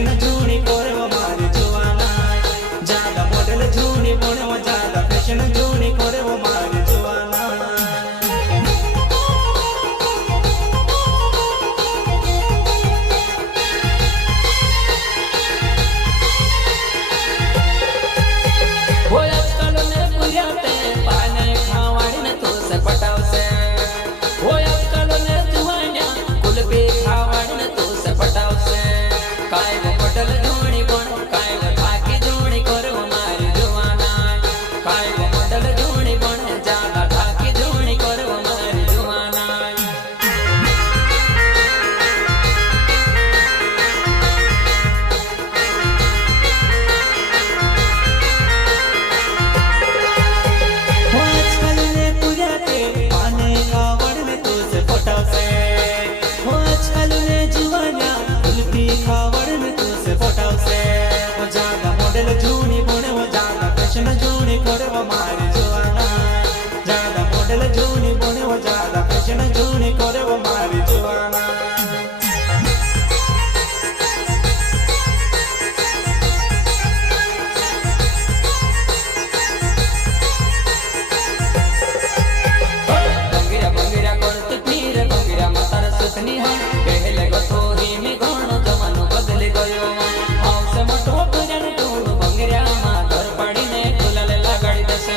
fashion जूनी कोरव मारे जुवाना ज्यादा model जूनी बनवा ज्यादा फैशन जूनी कोरव मारे जुवाना वो आजकल ने बुझाते पाने खावाड़ी ने तो से पटावसे वो आजकल ने जुवाना कुल पे खावाड़ी ने तो से पटावसे काय वो पटल जोड़ी बन काय वो थाकी जोड़ी करो मारे जुवाना काय वो पटल जोड़ी बन ज्यादा थाकी जोड़ी करो मारे जुवाना जूनी बने वो ज्यादा फैशन जूनी करे वो मारे जुवाना ज्यादा मॉडल जूनी बने वो ज्यादा फैशन जूनी करे वो मारे जुवाना बंगिरा बंगिरा करते पीर बंगिरा मातार सुखनी है पहले गो थोड़ी में घणो जमानो बदल गयो से मोटो पुरान टोल बंगिरा माधर पड़ी ने गुलाल लगाड़ी दसे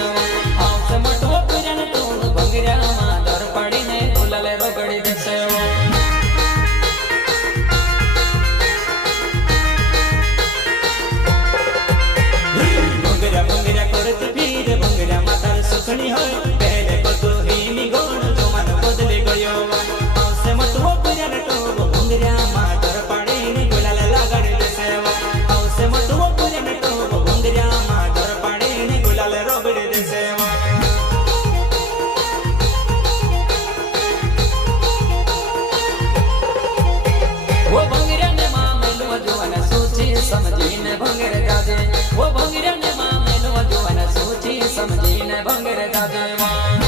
से मोटो पुरान टोल बंगिरा माधर पड़ी ने गुलाल रगड़ी दसे बंगिरा बंगिरा करते पीर बंगिरा मातार सुखनी है पहले गो थोड़ी में घणो जमानो बदल गयो से मोटो पुरान टोल बंगिरा माधर पड़ी ने गुलाल लगाड़ी दसे से मोटो पुरान टोल बंगिरा माधर पड़ी ने गुलाल रगड़ी दसे वो बंगिरा ने मामेलो जुवाना सोची समझीने भंगिर जाजे वो बंगिरा ने मामेलो जुवाना सोची समझीने भंगिर जाजे